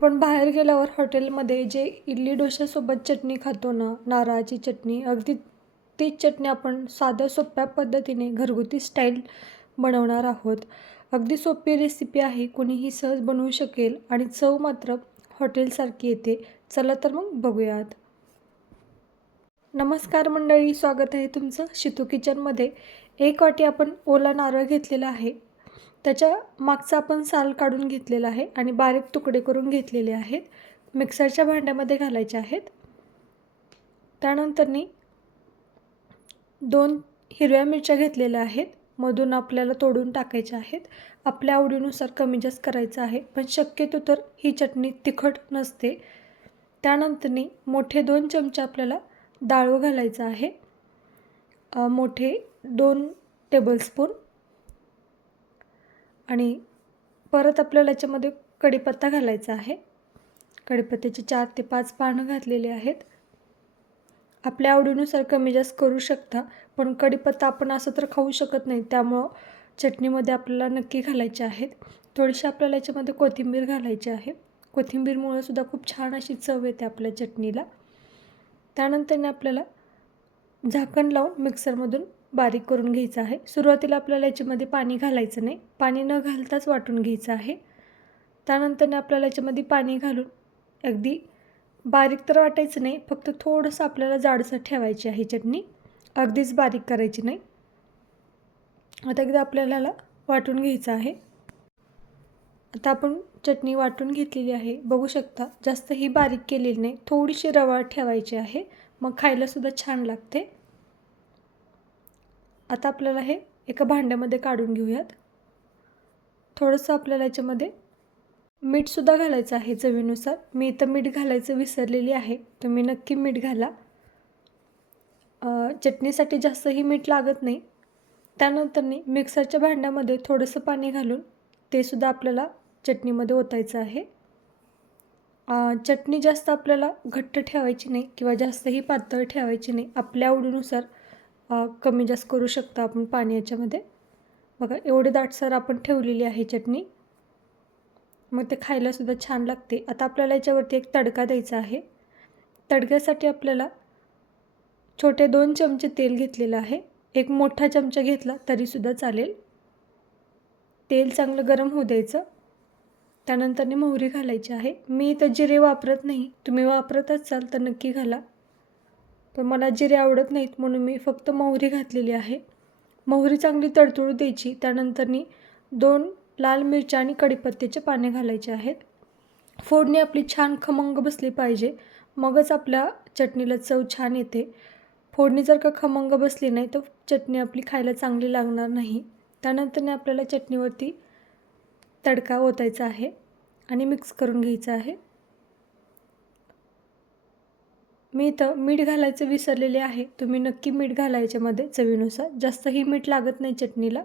पण बाहेर गेल्यावर हॉटेलमध्ये जे इडली डोशासोबत चटणी खातो ना, नारळाची चटणी, अगदी तीच चटणी आपण साध्या सोप्या पद्धतीने घरगुती स्टाईल बनवणार आहोत. अगदी सोपी रेसिपी आहे, कुणीही सहज बनवू शकेल आणि चव मात्र हॉटेलसारखी येते. चला तर मग बघूयात. नमस्कार मंडळी, स्वागत आहे तुमचं शितू किचनमध्ये. एक वाटी आपण ओला नारळ घेतलेला आहे. त्याच्या मागचा आपण साल काढून घेतलेला आहे आणि बारीक तुकडे करून घेतलेले आहेत. मिक्सरच्या भांड्यामध्ये घालायचे आहेत. त्यानंतरनी 2 हिरव्या मिरच्या घेतलेल्या आहेत. मधून आपल्याला तोडून टाकायच्या आहेत. आपल्या आवडीनुसार कमी जास्त करायचं आहे, पण शक्यतो तर ही चटणी तिखट नसते. त्यानंतरनी मोठे 2 चमचे आपल्याला डाळू घालायचं आहे. मोठे 2 टेबलस्पून आणि परत आपल्याला याच्यामध्ये कढीपत्ता घालायचा आहे. कढीपत्त्याचे 4 ते 5 पानं घातलेले आहेत. आपल्या आवडीनुसार कमी जास्त करू शकता, पण कढीपत्ता आपण असं तर खाऊ शकत नाही, त्यामुळं चटणीमध्ये आपल्याला नक्की घालायचे आहेत. थोडीशी आपल्याला याच्यामध्ये कोथिंबीर घालायची आहे. कोथिंबीरमुळे सुद्धा खूप छान अशी चव येते आपल्या चटणीला. त्यानंतरने आपल्याला झाकण लावून मिक्सरमधून बारीक करून घ्यायचं आहे. सुरुवातीला आपल्याला याच्यामध्ये पाणी घालायचं नाही, पाणी न घालताच वाटून घ्यायचं आहे. त्यानंतरने आपल्याला याच्यामध्ये पाणी घालून अगदी बारीक तर वाटायचं नाही, फक्त थोडंसं आपल्याला जाडसर ठेवायची आहे चटणी, अगदीच बारीक करायची नाही. आता एकदा आपल्याला वाटून घ्यायचं आहे. आता आपण चटणी वाटून घेतलेली आहे, बघू शकता. जास्तही बारीक केलेली नाही, थोडीशी रवाळ ठेवायची आहे, मग खायलासुद्धा छान लागते. आता आपल्याला हे एका भांड्यामध्ये काढून घेऊयात. थोडंसं आपल्याला याच्यामध्ये मीठसुद्धा घालायचं आहे चवीनुसार. मी इथं मीठ घालायचं विसरलेली आहे, तुम्ही नक्की मीठ घाला. चटणीसाठी जास्तही मीठ लागत नाही. त्यानंतरनी मिक्सरच्या भांड्यामध्ये थोडंसं पाणी घालून ते सुद्धा आपल्याला चटणीमध्ये ओतायचं आहे. चटणी जास्त आपल्याला घट्ट ठेवायची नाही किंवा जास्तही पातळ ठेवायची नाही. आपल्या आवडीनुसार कमी जास्त करू शकता आपण पाणी याच्यामध्ये. बघा, एवढे दाटसर आपण ठेवलेली आहे चटणी, मग ते खायलासुद्धा छान लागते. आता आपल्याला याच्यावरती एक तडका द्यायचा आहे. तडक्यासाठी आपल्याला छोटे 2 चमचे तेल घेतलेलं आहे. एक मोठा चमचा घेतला तरीसुद्धा चालेल. तेल चांगलं गरम होऊ द्यायचं. त्यानंतरने मोहरी घालायची आहे. मी इथं जिरे वापरत नाही, तुम्ही वापरत असाल तर नक्की घाला, पण मला जिरे आवडत नाहीत म्हणून मी फक्त मोहरी घातलेली आहे. मोहरी चांगली तडतडू द्यायची. त्यानंतरनी 2 लाल मिरच्या आणि कढीपत्त्याचे पाने घालायचे आहेत. फोडणी आपली छान खमंग बसली पाहिजे, मगच आपल्या चटणीला चव छान येते. फोडणी जर का खमंग बसली नाही तर चटणी आपली खायला चांगली लागणार नाही. त्यानंतरने आपल्याला चटणीवरती तडका ओतायचा आहे आणि मिक्स करून घ्यायचं आहे. मी इथं मीठ घालायचं विसरलेले आहे, तुम्ही नक्की मीठ घाला याच्यामध्ये चवीनुसार. जास्तही मीठ लागत नाही चटणीला.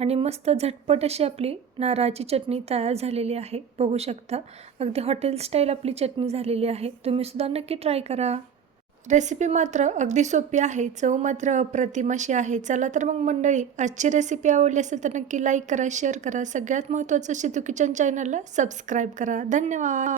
आणि मस्त झटपट अशी आपली नारळाची चटणी तयार झालेली आहे, बघू शकता. अगदी हॉटेल स्टाईल आपली चटणी झालेली आहे. तुम्हीसुद्धा नक्की ट्राय करा. रेसिपी मात्र अगदी सोपी आहे, चव मात्र अप्रतिम अशी आहे. चला तर मग मंडळी, आजची रेसिपी आवडली असेल तर नक्की लाईक करा, शेअर करा. सगळ्यात महत्त्वाचं शितू किचन चॅनलला सबस्क्राईब करा. धन्यवाद.